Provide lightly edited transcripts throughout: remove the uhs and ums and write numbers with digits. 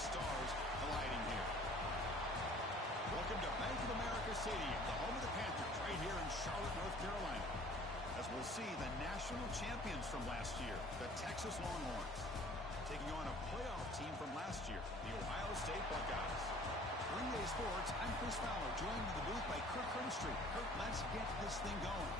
stars colliding here. Welcome to Bank of America Stadium, the home of the Panthers, right here in Charlotte, North Carolina. As we'll see the national champions from last year, the Texas Longhorns, taking on a playoff team from last year, the Ohio State Buckeyes. For EA Sports, I'm Chris Fowler, joined in the booth by Kirk Herbstreit. Kirk, let's get this thing going.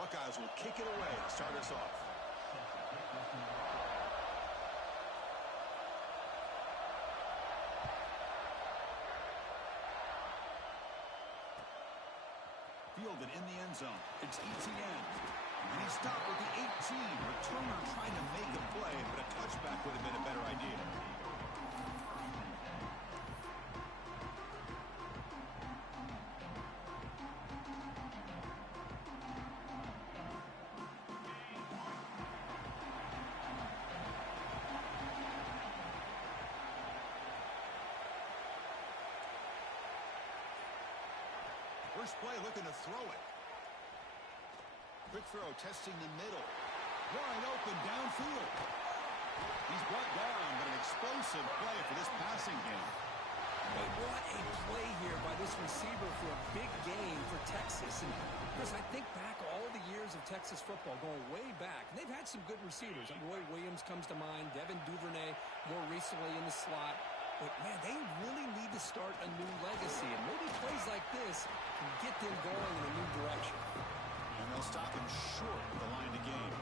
Buckeyes will kick it away to start us off. Fielded in the end zone. It's ETN. And he stopped with the 18. Returner trying to make a play, but a touchback would have been a better idea. First play looking to throw it. Quick throw testing the middle. Wide open downfield. He's brought down, but an explosive play for this passing game. But what a play here by this receiver for a big game for Texas. And Chris, I think back all the years of Texas football, going way back. And they've had some good receivers. Roy Williams comes to mind. Devin Duvernay more recently in the slot. But, man, they really need to start a new legacy. And maybe plays like this can get them going in a new direction. And they'll stop him short of the line to gain.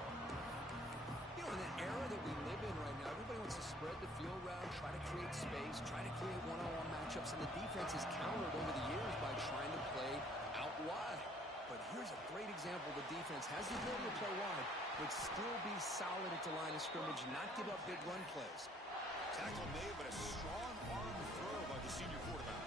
You know, in the era that we live in right now, everybody wants to spread the field around, try to create space, try to create one-on-one matchups. And the defense has countered over the years by trying to play out wide. But here's a great example. The defense has the ability to play wide, but still be solid at the line of scrimmage, not give up big run plays. Tackle made, but a strong arm throw by the senior quarterback.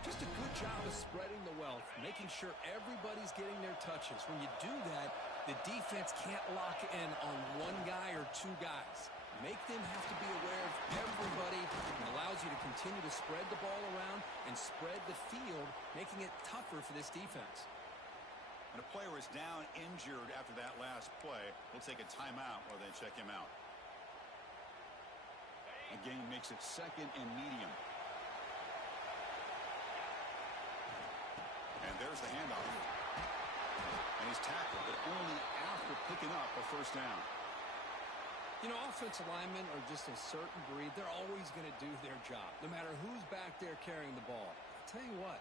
Just a good job of spreading the wealth, making sure everybody's getting their touches. When you do that, the defense can't lock in on one guy or two guys. Make them have to be aware of everybody. It allows you to continue to spread the ball around and spread the field, making it tougher for this defense. And a player is down injured after that last play. We'll take a timeout while they check him out. Again, makes it second and medium. And there's the handoff. And he's tackled, but only after picking up a first down. You know, offensive linemen are just a certain breed. They're always going to do their job, no matter who's back there carrying the ball. I'll tell you what,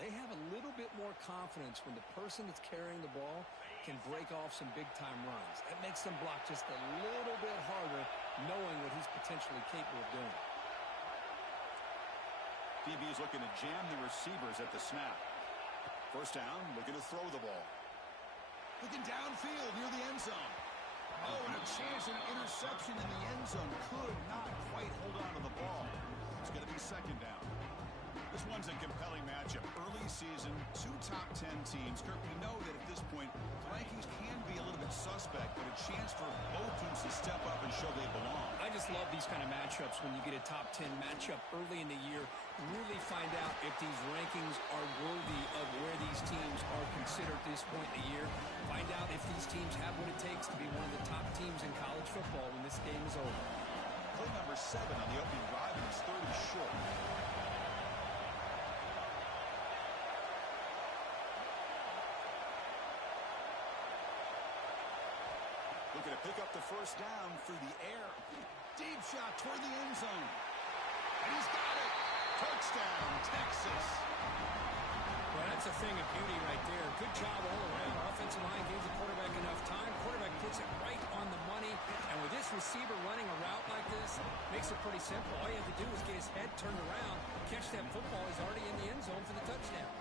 they have a little bit more confidence when the person that's carrying the ball can break off some big-time runs. That makes them block just a little bit harder, knowing what he's potentially capable of doing. DB is looking to jam the receivers at the snap. First down, looking to throw the ball. Looking downfield near the end zone. Oh, and a chance at an interception in the end zone. Could not quite hold on to the ball. It's going to be second down. This one's a compelling matchup. Early season, two top 10 teams. Kirk, we know that at this point, the rankings can be a little bit suspect, but a chance for both teams to step up and show they belong. I just love these kind of matchups when you get a top 10 matchup early in the year. Really find out if these rankings are worthy of where these teams are considered at this point in the year. Find out if these teams have what it takes to be one of the top teams in college football when this game is over. Play number 7 on the opening drive, and it's 30 short. Looking to pick up the first down through the air. Deep shot toward the end zone. And he's got it. Touchdown, Texas. Well, that's a thing of beauty right there. Good job all around. Offensive line gives the quarterback enough time. Quarterback puts it right on the money. And with this receiver running a route like this, makes it pretty simple. All you have to do is get his head turned around, catch that football. He's already in the end zone for the touchdown.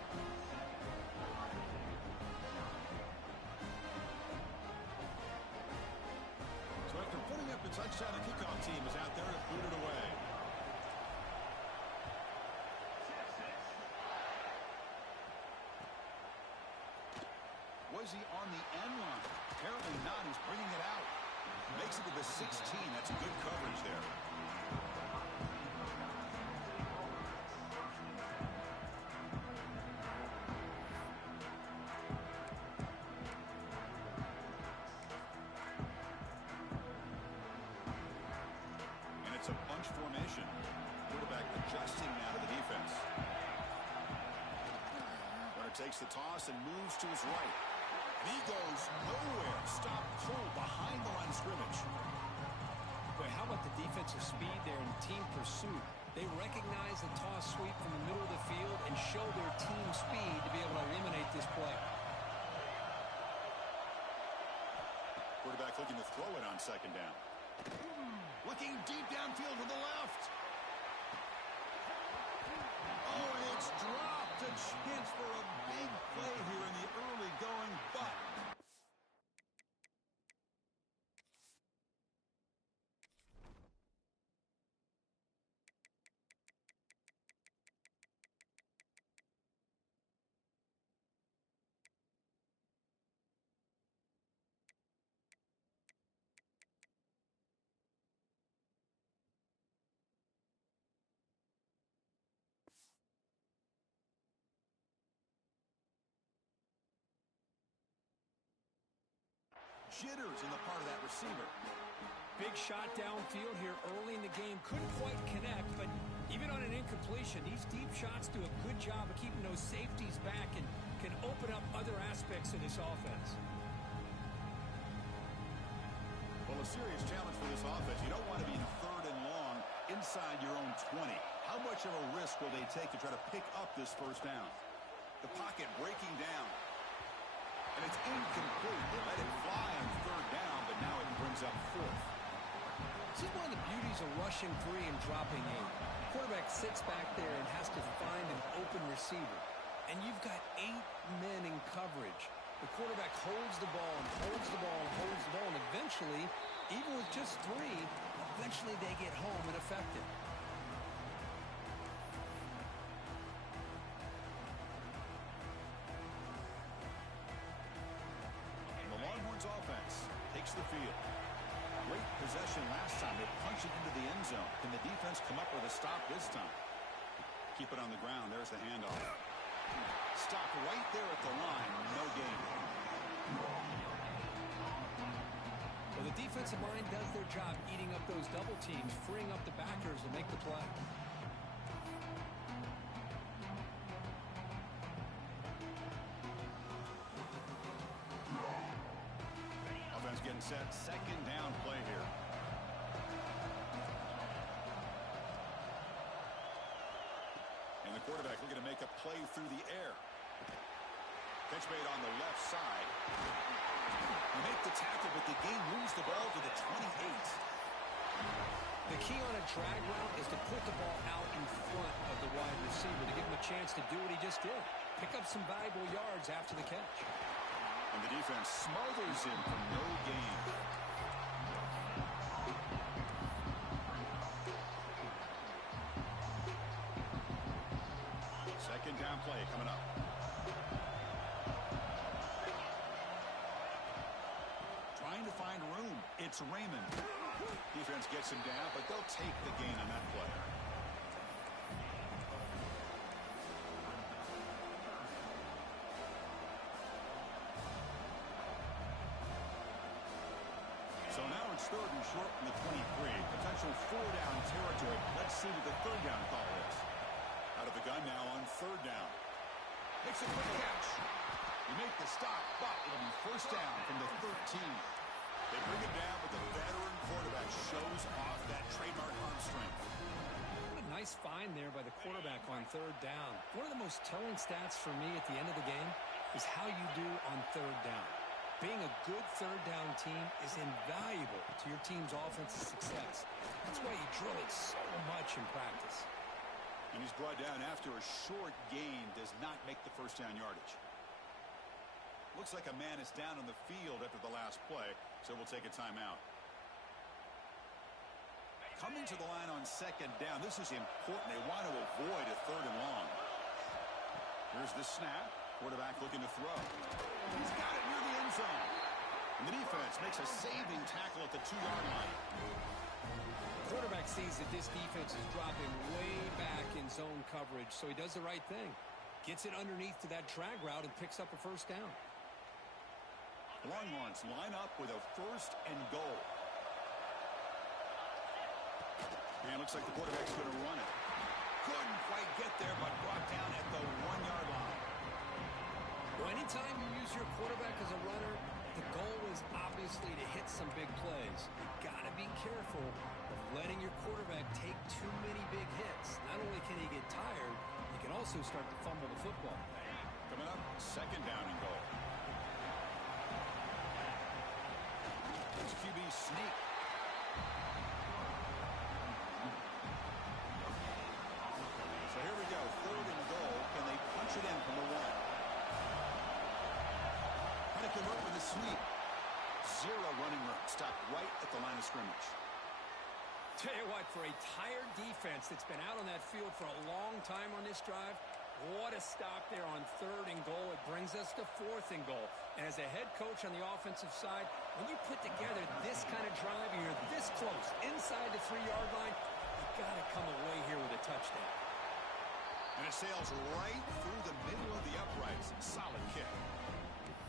So after putting up the touchdown, the kickoff team is out there to boot it away. Was he on the end line? Takes it to the 16. That's good coverage there. And it's a bunch formation. Quarterback adjusting now to the defense. Runner takes the toss and moves to his right. And he goes nowhere. Stop pull behind the line of scrimmage. Boy, how about the defensive speed there in team pursuit? They recognize the toss sweep from the middle of the field and show their team speed to be able to eliminate this play. Quarterback looking to throw it on second down. Looking deep downfield to the left. Oh, and it's dropped. A chance for a big play here in the early going, but jitters on the part of that receiver. Big shot downfield here early in the game. Couldn't quite connect, but even on an incompletion, these deep shots do a good job of keeping those safeties back and can open up other aspects of this offense. Well, a serious challenge for this offense. You don't want to be in third and long inside your own 20. How much of a risk will they take to try to pick up this first down? The pocket breaking down. And it's incomplete. They let it fly on third down, but now it brings up fourth. This is one of the beauties of rushing 3 and dropping 8. The quarterback sits back there and has to find an open receiver. And you've got 8 men in coverage. The quarterback holds the ball and holds the ball and holds the ball. And eventually, even with just 3, eventually they get home and effective. The Longhorns offense takes the field. Great possession last time. They punch it into the end zone. Can the defense come up with a stop this time? Keep it on the ground. There's the handoff. Stop right there at the line. No gain. Well, the defensive line does their job eating up those double teams, freeing up the backers to make the play. Offense getting set. Second down play here. And the quarterback looking to make a play through the air. Catch made on the left side. You make the tackle, but the game moves the ball to the 28. The key on a drag route is to put the ball out in front of the wide receiver to give him a chance to do what he just did. Pick up some valuable yards after the catch. And the defense smothers him for no gain. Second down play coming up. Trying to find room. It's Raymond. Defense gets him down, but they'll take the gain on that play. So now it's third and short from the 23. Potential 4-down territory. Let's see what the third down call is. Out of the gun now on third down. Makes a quick catch. You make the stop, but it'll be first down from the 13. They bring it down, but the veteran quarterback shows off that trademark arm strength. What a nice find there by the quarterback on third down. One of the most telling stats for me at the end of the game is how you do on third down. Being a good third down team is invaluable to your team's offensive success. That's why you drill it so much in practice. And he's brought down after a short gain, does not make the first down yardage. Looks like a man is down on the field after the last play, so we'll take a timeout. Coming to the line on second down, this is important. They want to avoid a third and long. Here's the snap. Quarterback looking to throw. He's got it near the end zone. And the defense makes a saving tackle at the 2-yard line. Quarterback sees that this defense is dropping way back in zone coverage, so he does the right thing. Gets it underneath to that drag route and picks up a first down. Longhorns line up with a 1st and goal. And it looks like the quarterback's going to run it. Couldn't quite get there, but brought down at the 1-yard line. Well, anytime you use your quarterback as a runner, the goal is obviously to hit some big plays. You got to be careful of letting your quarterback take too many big hits. Not only can he get tired, he can also start to fumble the football. Coming up, 2nd down and goal. It's QB sneak. So here we go, 3rd and goal. Can they punch it in from the 1? Trying to convert with a sweep. 0 running room. Stopped right at the line of scrimmage. Tell you what, for a tired defense that's been out on that field for a long time on this drive, what a stop there on 3rd and goal. It brings us to 4th and goal. And as a head coach on the offensive side, when you put together this kind of drive, you're this close, inside the 3-yard line, you got to come away here with a touchdown. And it sails right through the middle of the uprights. Solid kick.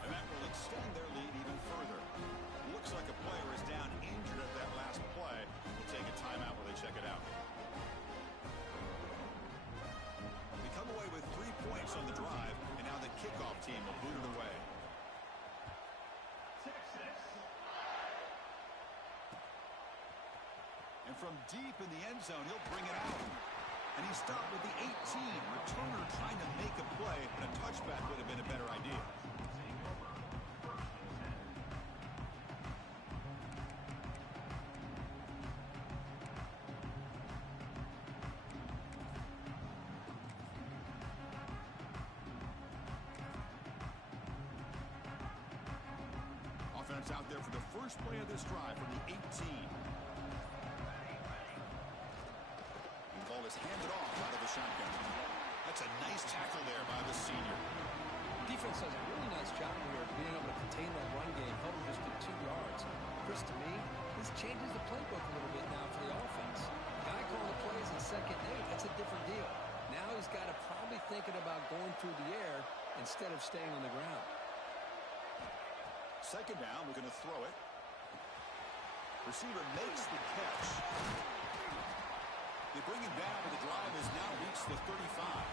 And that will extend their lead even further. Looks like a player is down injured at that last play. We'll take a timeout while they check it out. We come away with 3 points on the drive, and now the kickoff team will boot it away. And from deep in the end zone, he'll bring it out. And he stopped with the 18. Returner trying to make a play, and a touchback would have been a better idea. Offense out there for the first play of this drive from the 18. The ball is handed off out of the shotgun. That's a nice tackle there by the senior. Defense does a really nice job here of being able to contain that run game, held just to 2 yards. Chris, to me, this changes the playbook a little bit now for the offense. Guy calling the plays in 2nd and 8, that's a different deal. Now he's got to probably thinking about going through the air instead of staying on the ground. 2nd down, we're going to throw it. Receiver makes the catch. They bring him down, but the drive has now reached the 35.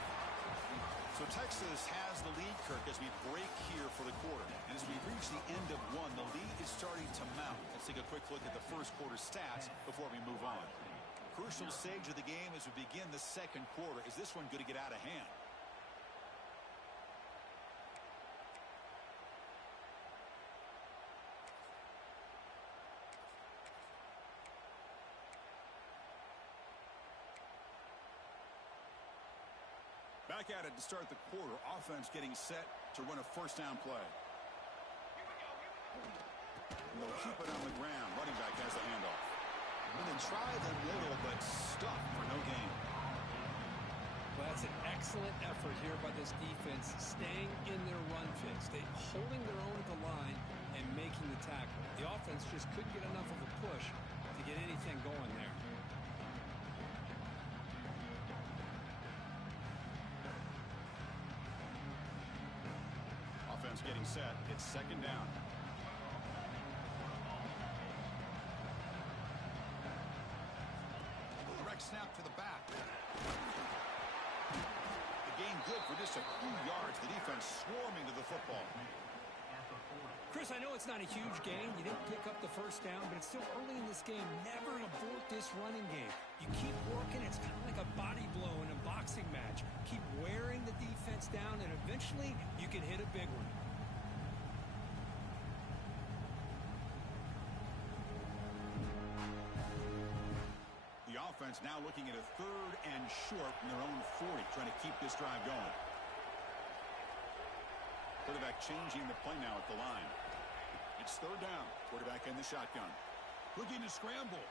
So Texas has the lead, Kirk, as we break here for the quarter. And as we reach the end of 1, the lead is starting to mount. Let's take a quick look at the first quarter stats before we move on. Crucial stage of the game as we begin the 2nd quarter. Is this one going to get out of hand? Back at it to start the quarter. Offense getting set to run a 1st down play. And they'll keep it on the ground. Running back has the handoff. And then try the middle, but stuck for no gain. Well, that's an excellent effort here by this defense, staying in their run fix. They holding their own at the line and making the tackle. The offense just couldn't get enough of a push to get anything going there. Offense getting set. It's 2nd down. Direct snap to the back. The gain good for just a few yards. The defense swarming to the football. Chris, I know it's not a huge gain. You didn't pick up the 1st down, but it's still early in this game. Never abort this running game. You keep working. It's kind of like a body blow in a boxing match. Keep wearing the defense down, and eventually you can hit a big one. The offense now looking at a 3rd and short from their own 40, trying to keep this drive going. Quarterback changing the play now at the line. It's 3rd down. Quarterback in the shotgun. Looking to scramble.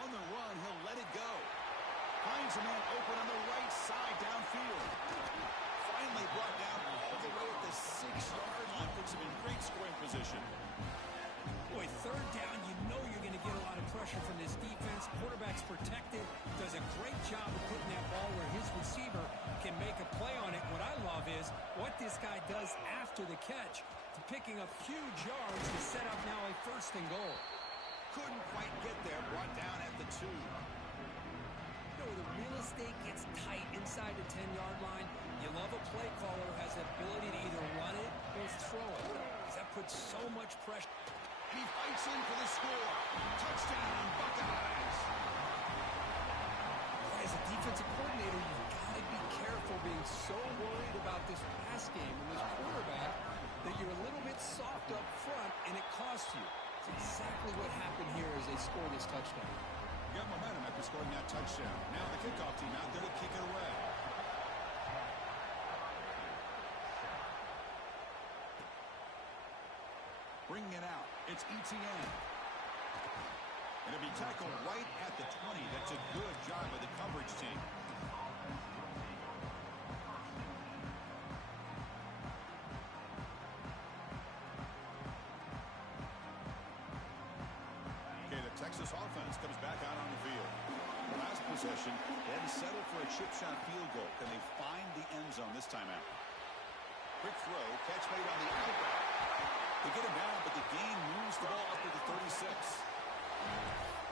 On the run, he'll let it go. Finds a man open on the right side downfield. Finally brought down all the way at the 6-yard line. Puts him in great scoring position. defense. Quarterback's protected. Does a great job of putting that ball where his receiver can make a play on it. What I love is what this guy does after the catch, to picking up huge yards to set up now a 1st and goal. Couldn't quite get there. Brought down at the 2. The real estate gets tight inside the 10-yard line. You love a play caller who has the ability to either run it or throw it. That puts so much pressure. And he fights in for the score. Touchdown, Buckeyes. As a defensive coordinator, you've got to be careful being so worried about this pass game and this quarterback that you're a little bit soft up front, and it costs you. It's exactly what happened here as they scored this touchdown. Got momentum after scoring that touchdown. Now the kickoff team out there to kick it away. Bringing it out. It's ETN. It'll be tackled right at the 20. That's a good job by the coverage team. Texas offense comes back out on the field. Last possession, they had to settle for a chip shot field goal. Can they find the end zone this time out? Quick throw, catch made on the outback. They get him down, but the gain moves the ball up to the 36.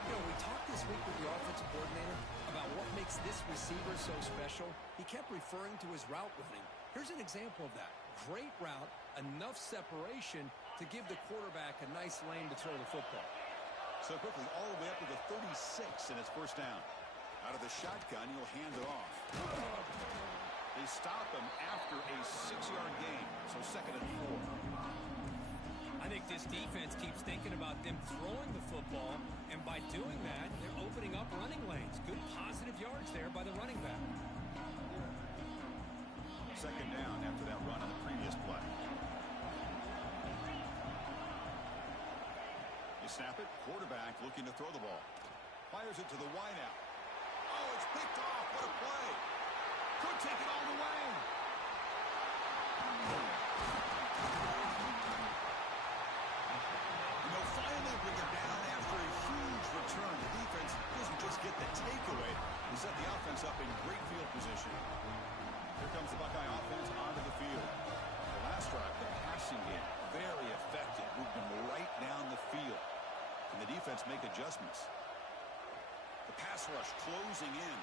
You know, we talked this week with the offensive coordinator about what makes this receiver so special. He kept referring to his route running. Here's an example of that. Great route, enough separation to give the quarterback a nice lane to throw the football. So quickly, all the way up to the 36, and it's 1st down. Out of the shotgun, he'll hand it off. They stop him after a 6-yard gain, so 2nd and 4. I think this defense keeps thinking about them throwing the football, and by doing that, they're opening up running lanes. Good positive yards there by the running back. 2nd down after that run on the previous play. You snap it, quarterback looking to throw the ball. Fires it to the wideout. Oh, it's picked off. What a play. Could take it all the way. And they'll finally bring it down after a huge return. The defense doesn't just get the takeaway. They set the offense up in great field position. Here comes the Buckeye offense onto the field. The last drive, the passing game, very effective. Moved them right down the field. And the defense make adjustments. The pass rush closing in.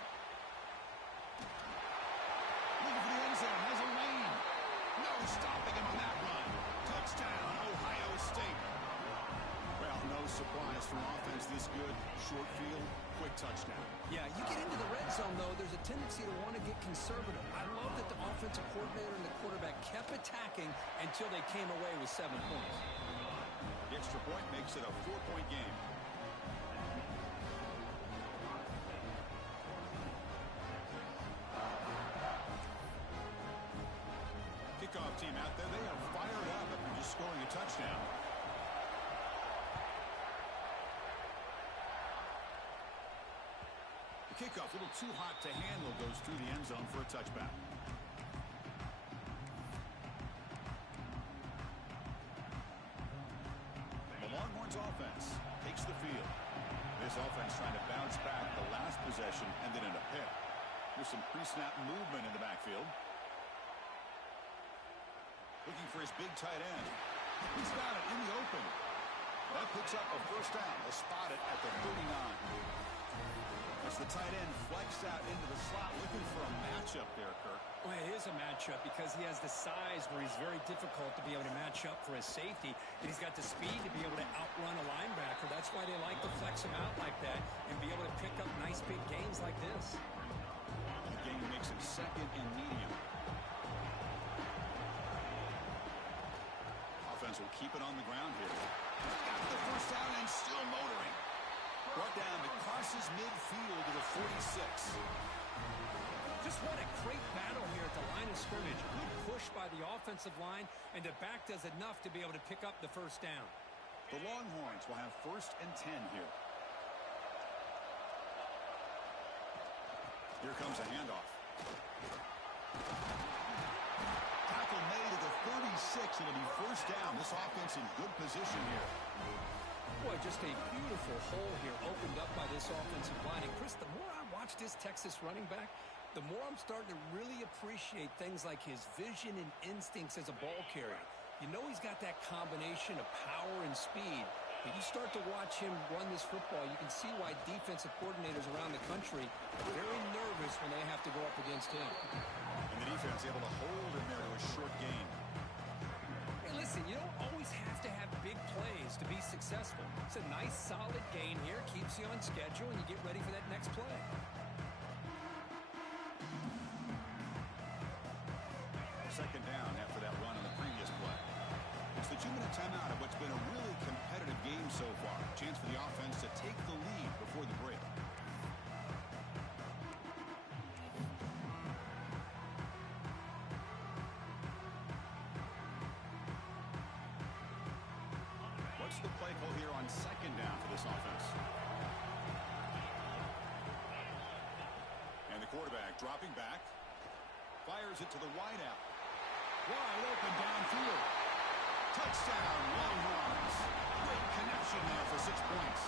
Looking for the end zone. Has a lane. No stopping him on that run. Touchdown, Ohio State. Well, no surprise for an offense this good. Short field, quick touchdown. Yeah, you get into the red zone, though, there's a tendency to want to get conservative. I love that the offensive coordinator and the quarterback kept attacking until they came away with 7 points. The extra point makes it a 4-point game. Kickoff team out there. They are fired up after just scoring a touchdown. The kickoff a little too hot to handle, goes through the end zone for a touchback. Offense takes the field. This offense trying to bounce back. The last possession ended in a pick. There's some pre-snap movement in the backfield. Looking for his big tight end. He's got it in the open. That picks up a 1st down. They'll spot it at the 39. As the tight end flexed out into the slot, looking for a matchup there, Kirk. Well, it is a matchup because he has the size where he's very difficult to be able to match up for his safety. And he's got the speed to be able to outrun a linebacker. That's why they like to flex him out like that and be able to pick up nice big gains like this. The game makes it 2nd and medium. Offense will keep it on the ground here. Got the 1st down and still motoring. Brought down to crosses midfield to the 46. Just what a great battle here at the line of scrimmage. Good push by the offensive line, and the back does enough to be able to pick up the 1st down. The Longhorns will have 1st and 10 here. Here comes a handoff. Tackle made at the 36. It'll be 1st down. This offense in good position here. Boy, just just a beautiful hole here opened up by this offensive line. And, Chris, the more I watch this Texas running back, the more I'm starting to really appreciate things like his vision and instincts as a ball carrier. You know he's got that combination of power and speed. But you start to watch him run this football, you can see why defensive coordinators around the country are very nervous when they have to go up against him. And the defense able to hold him there to a short gain. Hey, listen, you don't always have to have big plays to be successful. It's a nice, solid gain here, keeps you on schedule, and you get ready for that next play. Second down after that run on the previous play. It's the 2-minute timeout of what's been a really competitive game so far. Chance for the offense to take the lead before the break. What's the play call here on second down for this offense? And the quarterback dropping back. Fires it to the wideout. Wide open downfield. Touchdown, Longhorns. Great connection there for 6 points.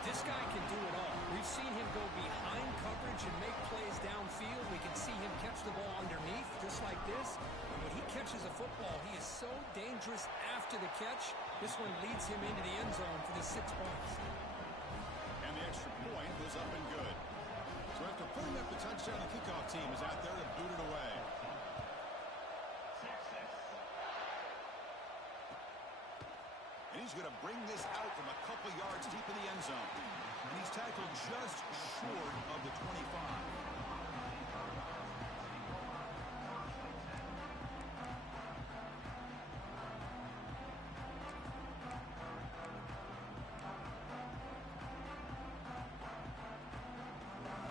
This guy can do it all. We've seen him go behind coverage and make plays downfield. We can see him catch the ball underneath, just like this. And when he catches a football, he is so dangerous after the catch. This one leads him into the end zone for the 6 points. And the extra point was up and good. So after putting up the touchdown, the kickoff team is out there to boot it away. And he's going to bring this out from a couple yards deep in the end zone. And he's tackled just short of the 25.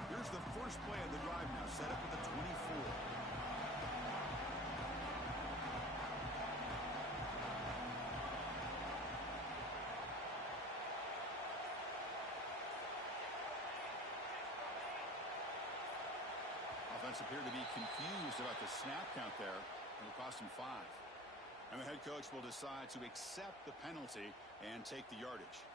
Here's the first play of the drive now, set up with the 24. Offense appeared to be confused about the snap count there. It'll cost him 5. And the head coach will decide to accept the penalty and take the yardage.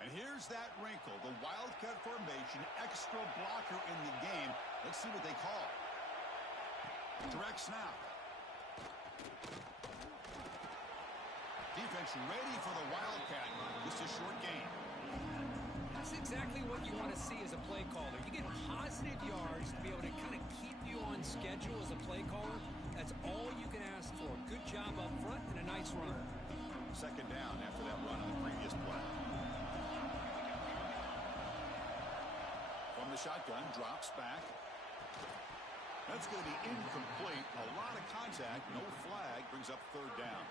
And here's that wrinkle, the wildcat formation, extra blocker in the game. Let's see what they call. Direct snap. Defense ready for the wildcat. Just a short gain. That's exactly what you want to see as a play caller. You get positive yards to be able to kind of keep you on schedule as a play caller. That's all you can ask for. Good job up front and a nice run. Second down after that run on the previous play. From the shotgun, drops back. That's going to be incomplete. A lot of contact, no flag, brings up third down.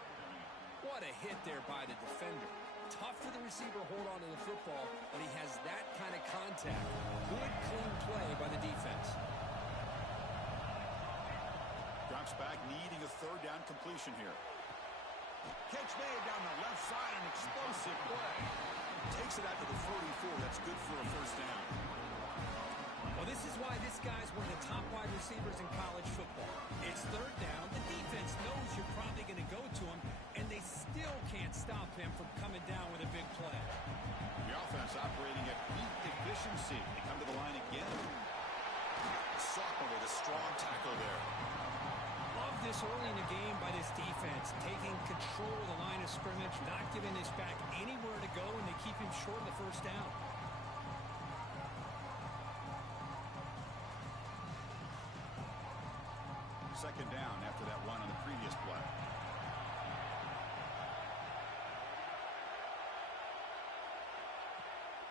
What a hit there by the defender. Tough for the receiver to hold on to the football, but he has that kind of contact. Good, clean play by the defense. Drops back, needing a third down completion here. Catch made down the left side, an explosive play. Takes it out to the 44. That's good for a first down. Well, this is why this guy's one of the top wide receivers in college football. It's third down. The defense knows you're probably going to go to him, and they still can't stop him from coming down with a big play. The offense operating at peak efficiency. They come to the line again. Sophomore with a strong tackle there. Love this early in the game by this defense, taking control of the line of scrimmage, not giving this back anywhere to go, and they keep him short of the first down. Second down after that run on the previous play.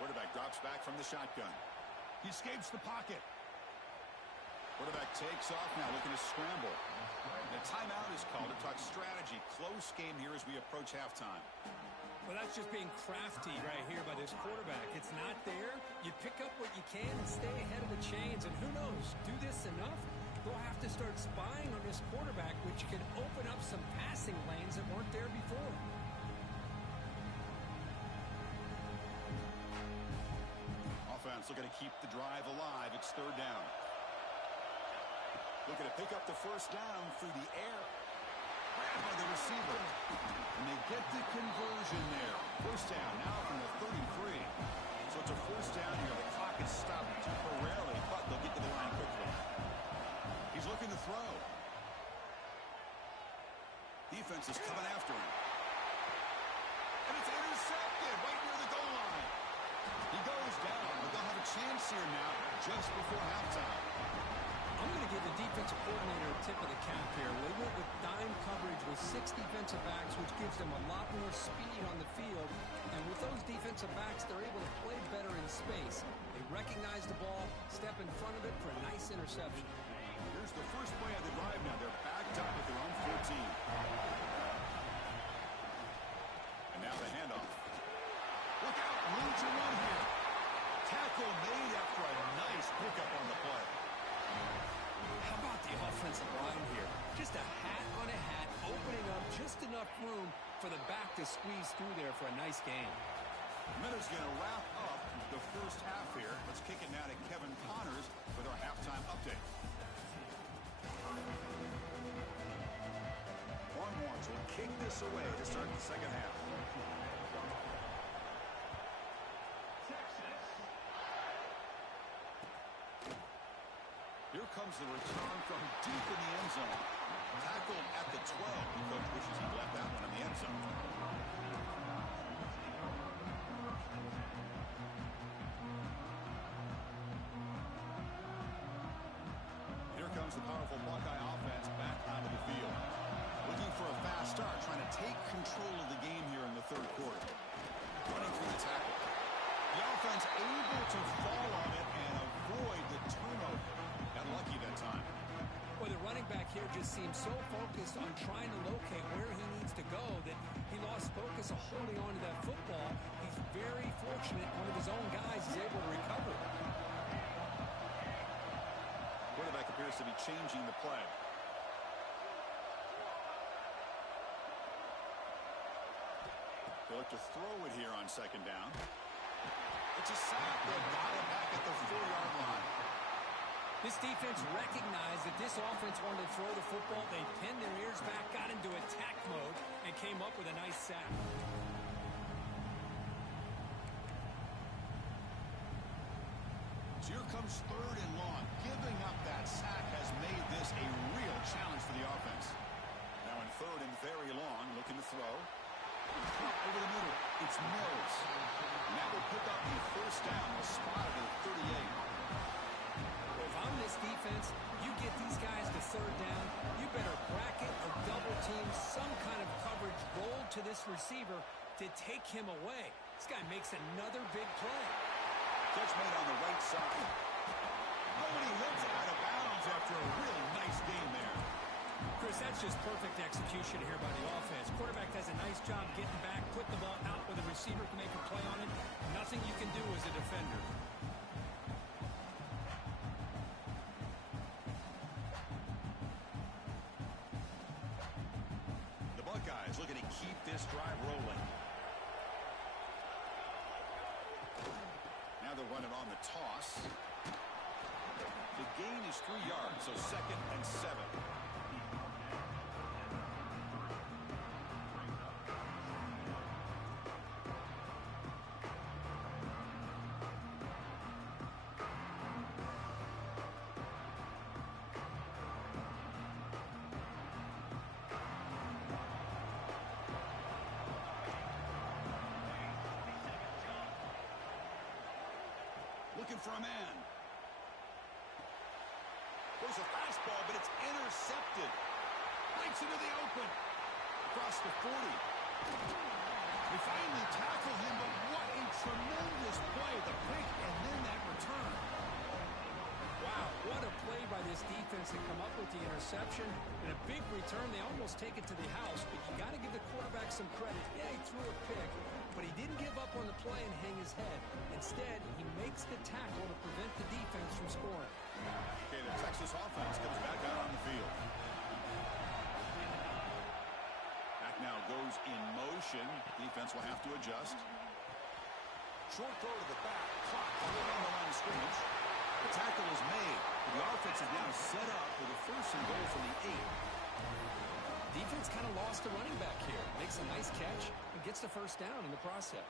Quarterback drops back from the shotgun. He escapes the pocket. Quarterback takes off now, looking to scramble. The timeout is called to talk strategy. Close game here as we approach halftime. Well, that's just being crafty right here by this quarterback. It's not there. You pick up what you can and stay ahead of the chains. And who knows, do this enough, they'll have to start spying on this quarterback, which can open up some passing lanes that weren't there before. Offense looking to keep the drive alive. It's third down. Looking to pick up the first down through the air. receiver. And they get the conversion there. First down now from the 33. So it's a first down here. The clock is stopped temporarily, but they'll get to the line quickly. He's looking to throw. Defense is coming after him. And it's intercepted right near the goal line. He goes down, but they'll have a chance here now just before halftime. I'm going to give the defensive coordinator a tip of the cap here. They went with dime coverage with 6 defensive backs, which gives them a lot more speed on the field. And with those defensive backs, they're able to play better in space. They recognize the ball, step in front of it for a nice interception. Here's the first play of the drive now. They're backed up at their own 14. And now the handoff. Look out, room to run here. Tackle made after a nice pickup on the play. How about the offensive line here? Just a hat on a hat, opening up just enough room for the back to squeeze through there for a nice gain. Minute's going to wrap up the first half here. Let's kick it now to Kevin Connors with our halftime update. Longhorns will kick this away to start the second half. Here comes the return from deep in the end zone. Tackled at the 12. The coach wishes he left that one in the end zone. Here comes the powerful Buckeye offense back onto the field. Looking for a fast start, trying to take control of the game here in the third quarter. Running through the tackle. The offense able to fall on it and avoid the turnover. Got lucky that time. Well, the running back here just seems so focused on trying to locate where he needs to go that he lost focus of holding on to that football. He's very fortunate one of his own guys is able to recover. Quarterback appears to be changing the play. They look to throw it here on second down. It's a sack. They've got it back at the 4-yard line. This defense recognized that this offense wanted to throw the football. They pinned their ears back, got into attack mode, and came up with a nice sack. So here comes third and long. Giving up that sack has made this a real challenge for the offense. Now in third and very long, looking to throw. Over the middle, it's Mills. Now will pick up the first down. Will spot it at 38. If I'm this defense, you get these guys to third down, you better bracket or double team some kind of coverage roll to this receiver to take him away. This guy makes another big play. Catch made on the right side. Nobody hits out of bounds after a really nice game there. Chris, that's just perfect execution here by the offense. Quarterback does a nice job getting back, put the ball out where the receiver can make a play on it. Nothing you can do as a defender. The Buckeyes looking to keep this drive rolling. Now they'll run it on the toss. The gain is 3 yards, so second and 7. Looking for a man. There's a fastball, but it's intercepted. Breaks into the open. Across the 40. They finally tackle him, but what a tremendous play. The pick and then that return. Wow, what a play by this defense to come up with the interception. And a big return. They almost take it to the house, but you got to give the quarterback some credit. Yeah, he threw a pick, but he didn't give up on the play and hang his head. Instead, he makes the tackle to prevent the defense from scoring. Okay, the Texas offense comes back out on the field. Back now goes in motion. Defense will have to adjust. Short throw to the back. Clock on the line of scrimmage. The tackle is made. The offense is now set up with a first and goal from the 8. offense kind of lost a running back here. Makes a nice catch and gets the first down in the process.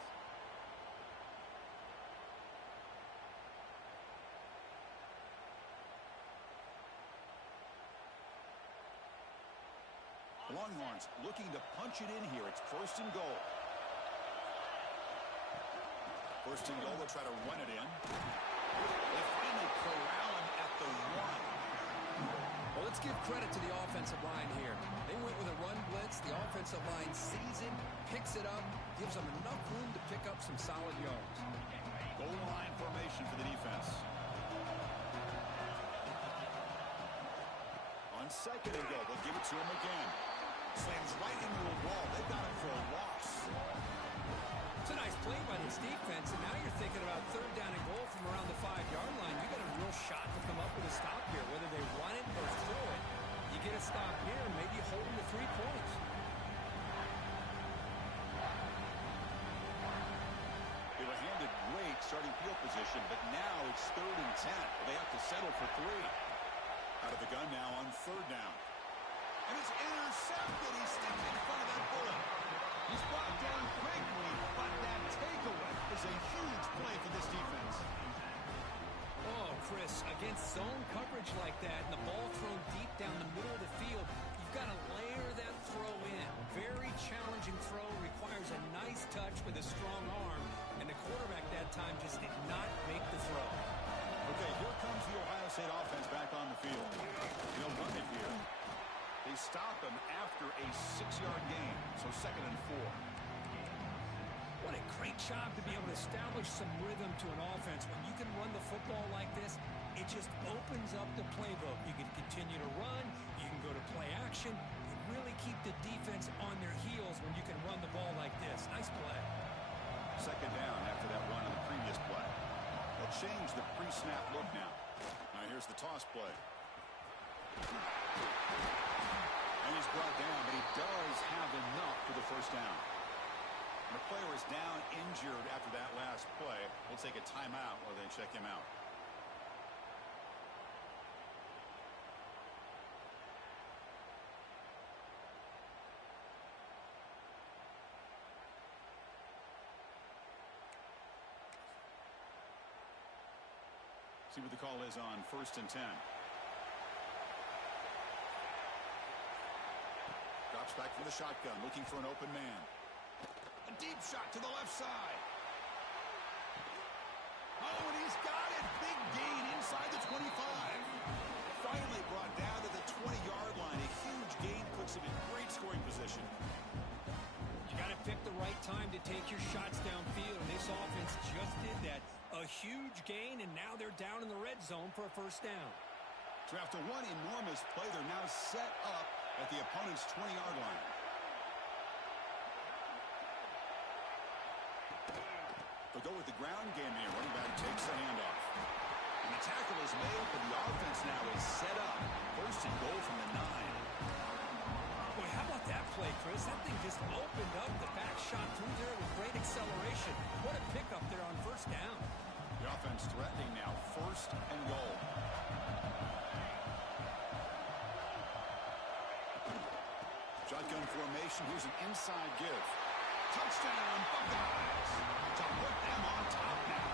The Longhorns looking to punch it in here. It's first and goal. First and goal, they'll try to run it in. They finally corral him at the 1. Well, let's give credit to the offensive line here. They went with a run blitz. The offensive line sees it, picks it up, gives them enough room to pick up some solid yards. Goal line formation for the defense. On second and goal, they'll give it to him again. Slams right into a wall. They've got him for a loss. It's a nice play by this defense, and now you're thinking about third down and goal from around the 5-yard line. You got a real shot to come up with a stop here, whether they run it or throw it. You get a stop here, maybe hold them to 3 points. They were handed great starting field position, but now it's third and 10. They have to settle for 3. Out of the gun now on third down. And it's intercepted. He stepped in front of that bullet. He's brought down quickly, but that takeaway is a huge play for this defense. Oh, Chris, against zone coverage like that and the ball thrown deep down the middle of the field, you've got to layer that throw in. Very challenging throw, requires a nice touch with a strong arm, and the quarterback that time just did not make the throw. Okay, here comes the Ohio State offense back on the field. They'll run it here. They stop him after a 6-yard gain, so second and 4. What a great job to be able to establish some rhythm to an offense. When you can run the football like this, it just opens up the playbook. You can continue to run, you can go to play action, you really keep the defense on their heels when you can run the ball like this. Nice play. Second down after that run on the previous play. They'll change the pre-snap look now. Now here's the toss play. And he's brought down, but he does have enough for the first down. And the player is down injured after that last play. We'll take a timeout while they check him out. See what the call is on first and 10. Drops back from the shotgun, looking for an open man. A deep shot to the left side. Oh, and he's got it. Big gain inside the 25. Finally brought down to the 20-yard line. A huge gain puts him in great scoring position. You got to pick the right time to take your shots downfield, and this offense just did that. A huge gain, and now they're down in the red zone for a first down. So after one enormous play, they're now set up at the opponent's 20-yard line. They'll go with the ground game here. Running back takes the handoff. And the tackle is made, but the offense now is set up. First and goal from the 9. Boy, how about that play, Chris? That thing just opened up. The back shot through there with great acceleration. What a pickup there on first down. The offense threatening now. First and goal. Shotgun formation. Here's an inside give. Touchdown, Buckeyes. To put them on top now.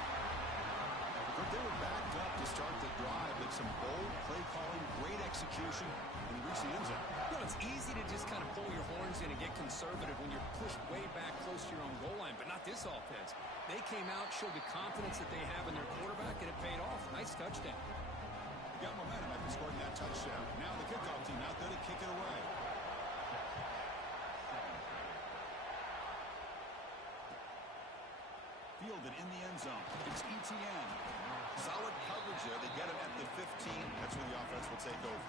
But they were backed up to start the drive with some bold play calling, great execution, and reach the end zone. You know, it's easy to just kind of pull your horns in and get conservative when you're pushed way back close to your own goal line, but not this offense. They came out, showed the confidence that they have in their quarterback, and it paid off. Nice touchdown. They got momentum after scoring that touchdown. Now the kickoff team out there to kick it away. Fielded in the end zone. It's ETN. Solid coverage there. They get it at the 15. That's where the offense will take over.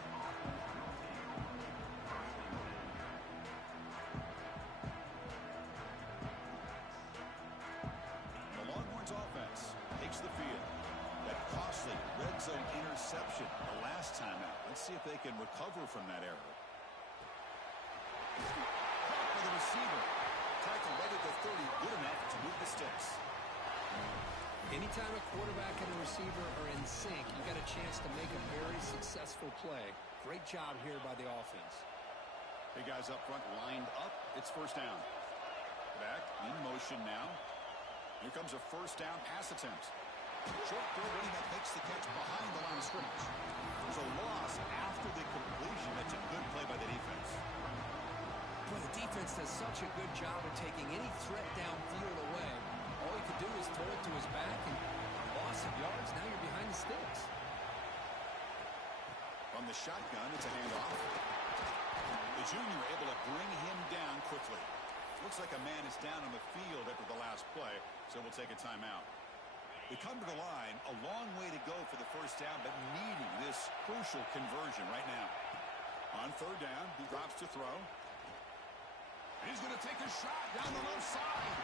The Longhorns offense takes the field. That costly red zone interception the last time out. Let's see if they can recover from that error. Caught by the receiver. Tackle right at the 30. Good enough to move the sticks. Anytime a quarterback and a receiver are in sync, you got a chance to make a very successful play. Great job here by the offense. Hey, guys up front lined up. It's first down. Back in motion now. Here comes a first down pass attempt. Short throw running that makes the catch behind the line of scrimmage. There's a loss after the completion. That's a good play by the defense. Well, the defense does such a good job of taking any threat downfield away. All he could do is throw it to his back, and loss of yards, now you're behind the sticks. On the shotgun, it's a handoff. The junior able to bring him down quickly. Looks like a man is down on the field after the last play, so we'll take a timeout. They come to the line, a long way to go for the first down, but needing this crucial conversion right now. On third down, he drops to throw. And he's going to take a shot down the left side.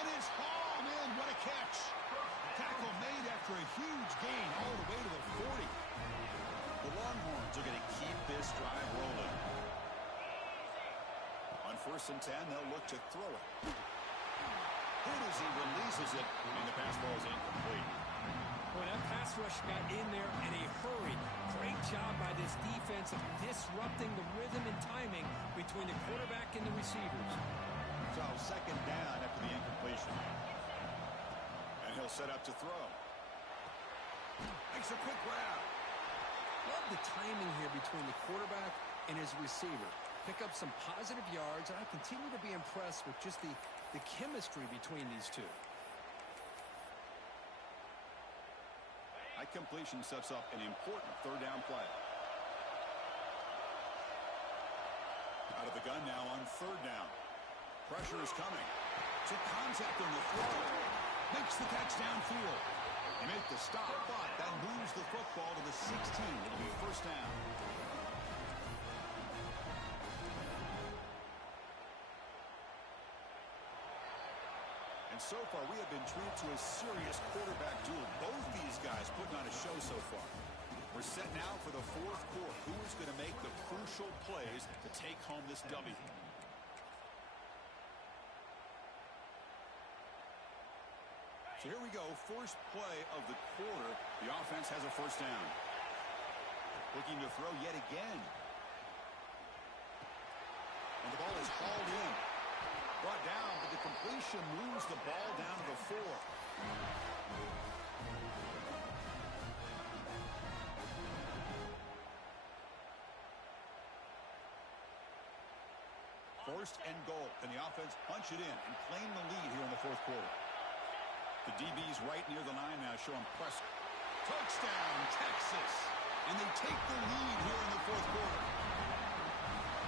And it's hauled in. What a catch. Tackle made after a huge gain all the way to the 40. The Longhorns are going to keep this drive rolling. On first and 10, they'll look to throw it. Hit as he releases it, and the pass ball is incomplete. Boy, that pass rush got in there in a hurry. Great job by this defense of disrupting the rhythm and timing between the quarterback and the receivers. So second down after the incompletion. And he'll set up to throw. Makes a quick grab. Love the timing here between the quarterback and his receiver. Pick up some positive yards, and I continue to be impressed with just the chemistry between these two. High completion sets up an important third down play. Out of the gun now on third down. Pressure is coming. Took contact on the throw. Makes the catch downfield. They make the stop, but that moves the football to the 16. It'll be first down. And so far, we have been treated to a serious quarterback duel. Both these guys putting on a show so far. We're set now for the fourth quarter. Who is going to make the crucial plays to take home this W? So here we go. First play of the quarter. The offense has a first down. Looking to throw yet again. And the ball is hauled in. Brought down, but the completion moves the ball down to the 4. First and goal. Can the offense punch it in and claim the lead here in the fourth quarter? The DB's right near the line now, showing pressure. Touchdown, Texas! And they take the lead here in the fourth quarter.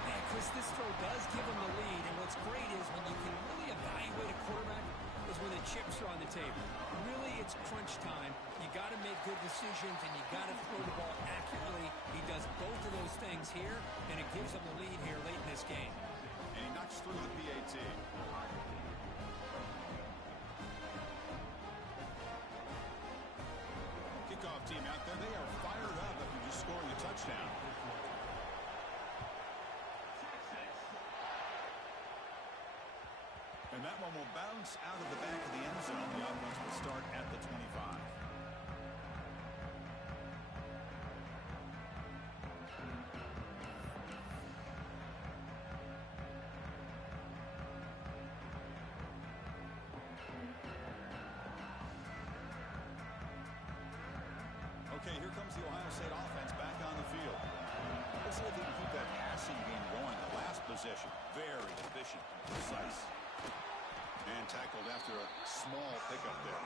Man, Chris, this throw does give them the lead, and what's great is when you can really evaluate a quarterback is when the chips are on the table. Really, it's crunch time. You got to make good decisions, and you got to throw the ball accurately. He does both of those things here, and it gives them the lead here late in this game. And he knocks through the PAT. Kickoff team out there. They are fired up after just scoring a touchdown. And that one will bounce out of the back of the end zone. The offense will start at the 25. Okay, here comes the Ohio State offense back on the field. Let's see if they can keep that passing game going. The last possession, very efficient and precise. And tackled after a small pickup there.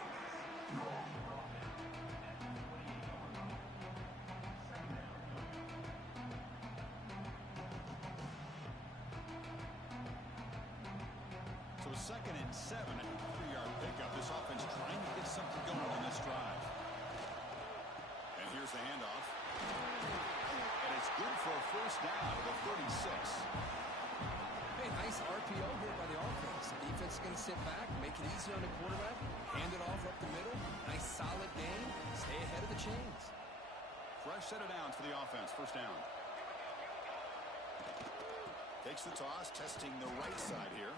So a 2nd and 7, a 3-yard pickup. This offense trying to get something going on this drive. And here's the handoff. And it's good for a first down to the 36. Hey, nice RPO here by the offense. The defense is going to sit back, make it easy on the quarterback, hand it off up the middle. Nice solid game. Stay ahead of the chains. Fresh set of downs for the offense. First down. Takes the toss, testing the right side here.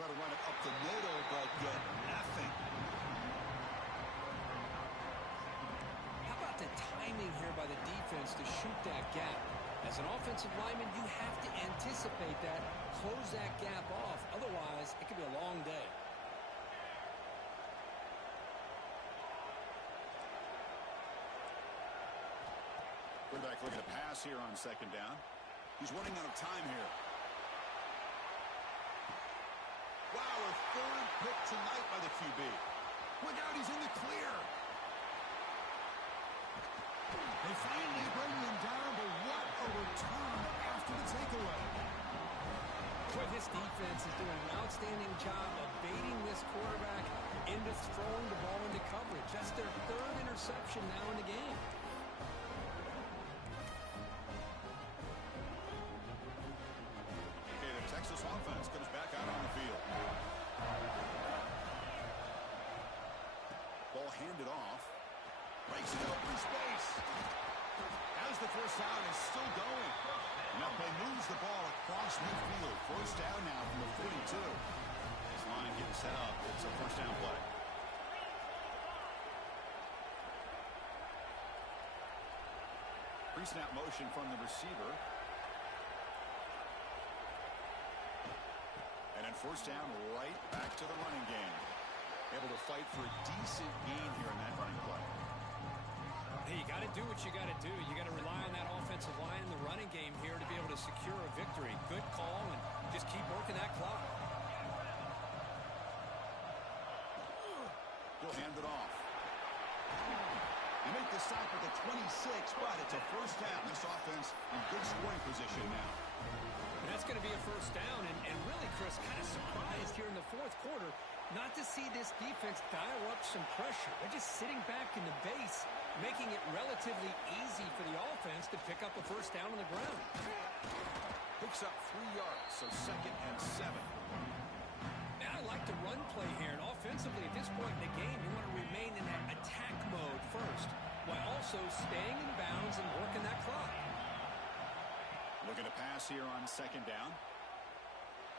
Try to run it up the middle, but get nothing. How about the timing here by the defense to shoot that gap? As an offensive lineman, you have to anticipate that, close that gap off. Otherwise, it could be a long day. Quarterback looking to pass here on second down. He's running out of time here. Wow, a third pick tonight by the QB. Look out, he's in the clear. They finally bring him down, but what a return after the takeaway. Boy, this defense is doing an outstanding job of baiting this quarterback into throwing the ball into coverage. That's their third interception now in the game. Okay, the Texas offense comes back out on the field. Ball handed off. Breaks it open space. As the first down is still going. Now play moves the ball across midfield. First down now from the 42. This line getting set up. It's a first down play. Pre-snap motion from the receiver. And then first down right back to the running game. Able to fight for a decent gain here in that running play. Hey, you got to do what you got to do. You got to rely on that offensive line in the running game here to be able to secure a victory. Good call, and just keep working that clock. He'll hand it off. They make the stop at the 26, but it's a first down. This offense in good scoring position now. And that's going to be a first down, and really, Chris, kind of surprised here in the fourth quarter not to see this defense dial up some pressure. They're just sitting back in the base, making it relatively easy for the offense to pick up a first down on the ground. Picks up 3 yards, so second and 7. Now I like the run play here, and offensively at this point in the game, you want to remain in that attack mode first, while also staying in bounds and working that clock. Looking to pass here on second down.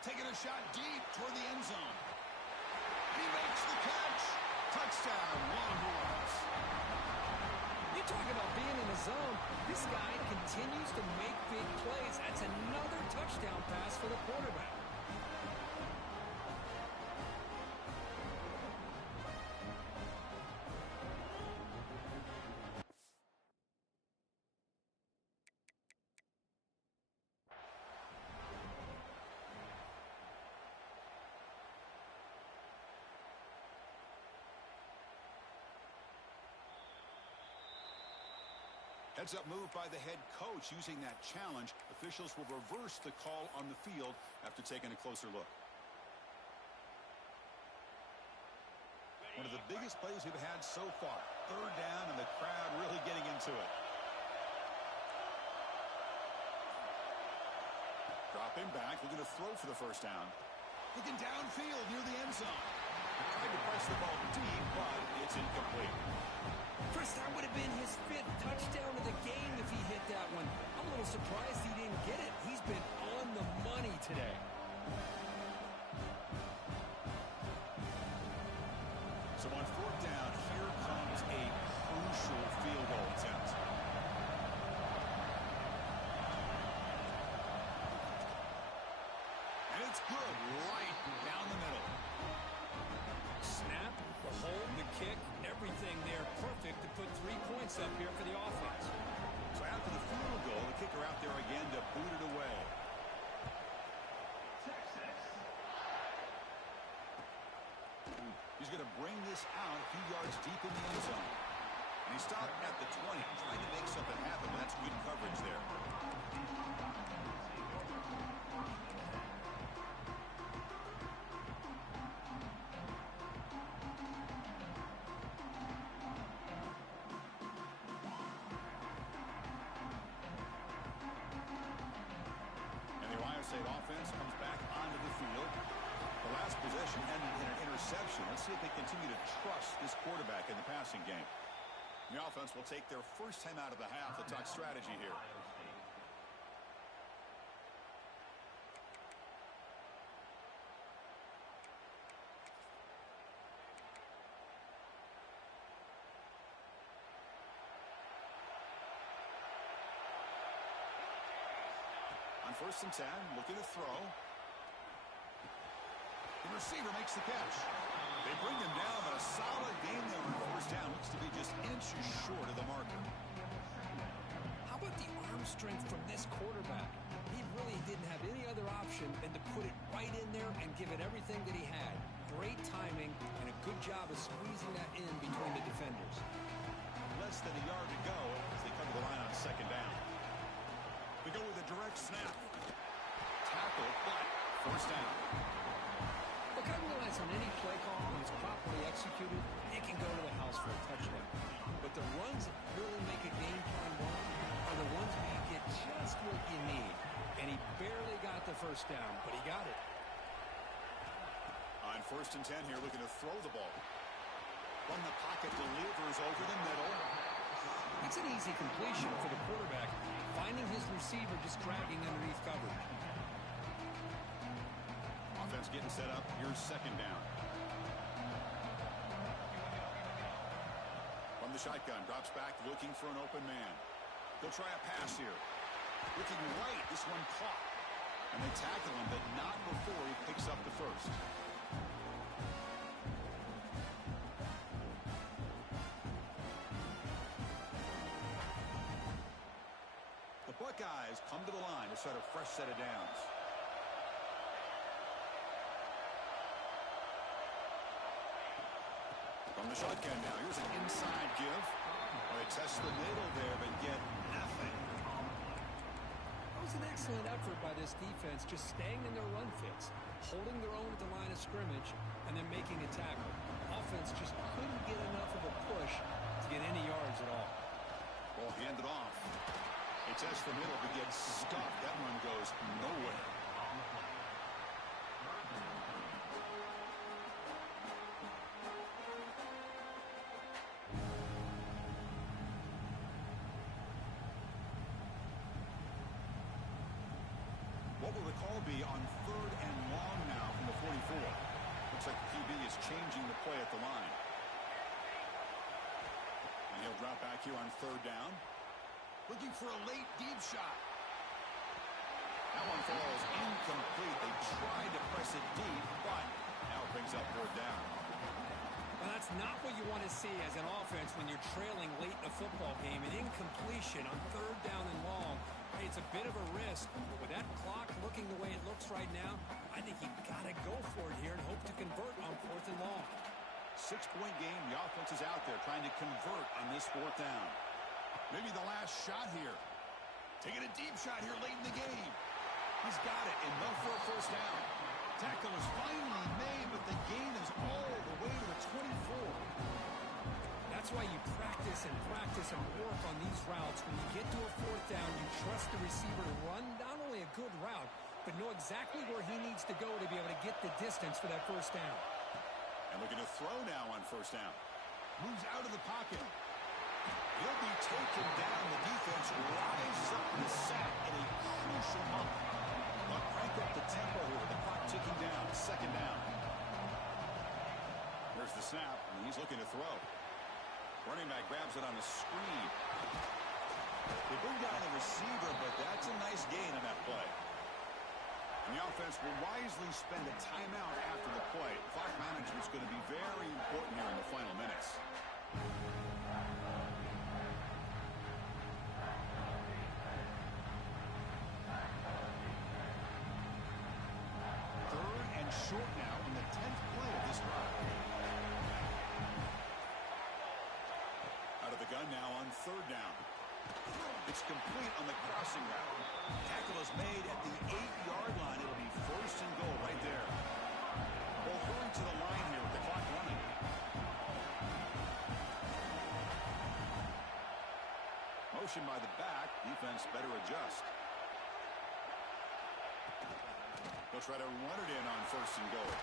Taking a shot deep toward the end zone. He makes the catch. Touchdown, Longhorns. You talk about being in the zone. This guy continues to make big plays. That's another touchdown pass for the quarterback. Heads up move by the head coach. Using that challenge, officials will reverse the call on the field after taking a closer look. One of the biggest plays we've had so far. Third down and the crowd really getting into it. Dropping back, looking to throw for the first down. Looking downfield near the end zone. Tried to press the ball deep, but it's incomplete. Chris, that would have been his 5th touchdown of the game if he hit that one. I'm a little surprised he didn't get it. He's been on the money today. So on fourth down, here comes a crucial field goal attempt. And it's good right down the middle. Snap, the hold, the kick, everything there perfect to put 3 points up here for the offense. So after the field goal, the kicker out there again to boot it away. He's going to bring this out a few yards deep in the end zone. And he stopped at the 20, trying to make something happen, but that's good coverage there. State offense comes back onto the field. The last possession ended in an interception. Let's see if they continue to trust this quarterback in the passing game. The offense will take their first time out of the half to talk strategy here. first and 10, looking to throw. The receiver makes the catch. They bring him down, but a solid game there on first down. Looks to be just inches short of the marker. How about the arm strength from this quarterback? He really didn't have any other option than to put it right in there and give it everything that he had. Great timing and a good job of squeezing that in between the defenders. Less than a yard to go as they come to the line on second down. We go with a direct snap. Tackle, but first down. Look, I realize on any play call, when it's properly executed, it can go to the house for a touchdown. But the runs that really make a game plan run are the ones where you get just what you need. And he barely got the first down, but he got it. On first and 10 here, looking to throw the ball. From the pocket, delivers over the middle. It's an easy completion for the quarterback, finding his receiver just dragging underneath coverage. Offense getting set up. Here's second down. From the shotgun, drops back, looking for an open man. He'll try a pass here. Looking right, this one caught. And they tackle him, but not before he picks up the first. The Buckeyes come to the line to start a fresh set of downs. From the shotgun now, here's an inside give. They test the middle there, but get nothing. That was an excellent effort by this defense, just staying in their run fits, holding their own at the line of scrimmage, and then making a tackle. Offense just couldn't get enough of a push to get any yards at all. Ball handed off. They test the middle, but gets stuffed. That one goes nowhere. What will the call be on third and long now from the 44? Looks like the QB is changing the play at the line. And he'll drop back here on third down. Looking for a late deep shot. That one falls incomplete. They tried to press it deep, but now it brings up third down. Well, that's not what you want to see as an offense when you're trailing late in a football game. An incompletion on third down and long. Hey, it's a bit of a risk, but with that clock looking the way it looks right now, I think you've got to go for it here and hope to convert on fourth and long. 6-point game. The offense is out there trying to convert on this fourth down. Maybe the last shot here. Taking a deep shot here late in the game. He's got it, enough for a first down. Tackle is finally made, but the gain is all the way to the 24. That's why you practice and work on these routes. When you get to a fourth down, you trust the receiver to run not only a good route, but know exactly where he needs to go to be able to get the distance for that first down. And looking to throw now on first down. Moves out of the pocket. He'll be taken down. The defense rises up in the sack in a crucial moment. They'll crank up the tempo here with the clock ticking down. Second down. There's the snap, and he's looking to throw. Running back grabs it on the screen. They bring down the receiver, but that's a nice gain on that play. And the offense will wisely spend a timeout after the play. Clock management is going to be very important here in the final minutes. Third and short now in the 10th play of this drive. Out of the gun now on third down. It's complete on the crossing route. Tackle is made at the 8-yard line. It'll be first and goal right there. Well, hurry to the line here with the clock running. Motion by the back. Defense better adjust. They'll try to run it in on first and goal.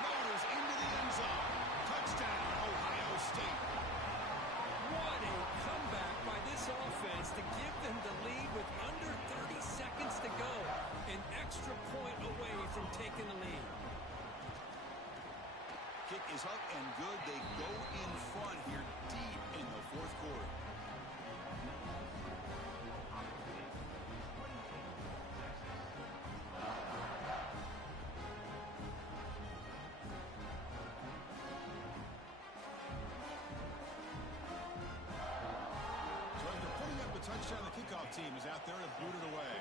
Motors into the end zone. Touchdown, Ohio State. What a comeback by this offense to give them the lead with under 30 seconds to go. An extra point away from taking the lead. Kick is up and good. They go in front here deep in the fourth quarter. team is out there to boot it away.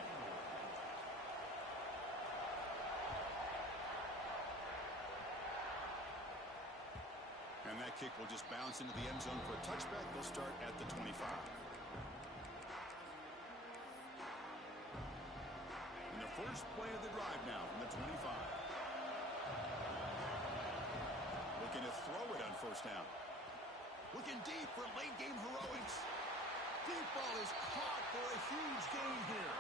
And that kick will just bounce into the end zone for a touchback. They'll start at the 25. And the first play of the drive now from the 25. Looking to throw it on first down. Looking deep for late game heroics. Deep ball is caught for a huge gain here.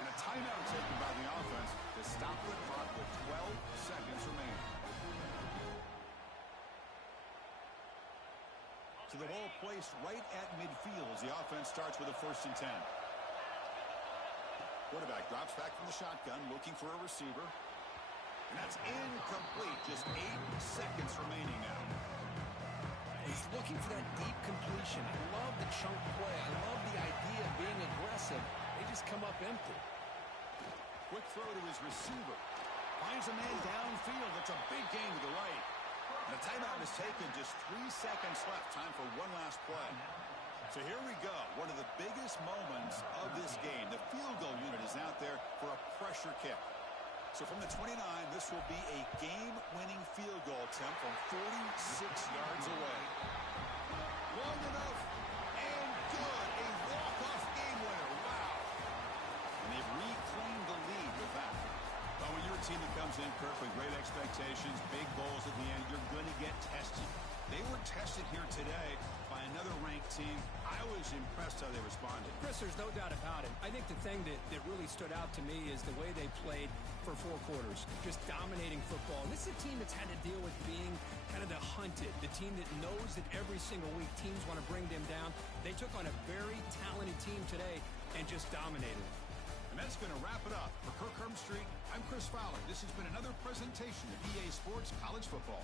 And a timeout taken by the offense to stop the clock with 12 seconds remaining. To the ball placed right at midfield as the offense starts with a 1st and 10. Quarterback drops back from the shotgun looking for a receiver. And that's incomplete. Just 8 seconds remaining now. He's looking for that deep completion. I love the chunk play. I love the idea of being aggressive. They just come up empty. Quick throw to his receiver. Finds a man downfield. That's a big gain to the right. And the timeout is taken. Just 3 seconds left. Time for one last play. So here we go. One of the biggest moments of this game. The field goal unit is out there for a pressure kick. So from the 29, this will be a game-winning field goal attempt from 46 yards away. Long enough and good. A walk-off game winner. Wow. And they've reclaimed the lead with that. But when you're a team that comes in, Kirk, with great expectations, big goals at the end, you're going to get tested. They were tested here today by another ranked team. I was impressed how they responded. Chris, there's no doubt about it. I think the thing that really stood out to me is the way they played for 4 quarters, just dominating football. And this is a team that's had to deal with being kind of the hunted, the team that knows that every single week teams want to bring them down. They took on a very talented team today and just dominated. And that's going to wrap it up. For Kirk Street, I'm Chris Fowler. This has been another presentation of EA Sports College Football.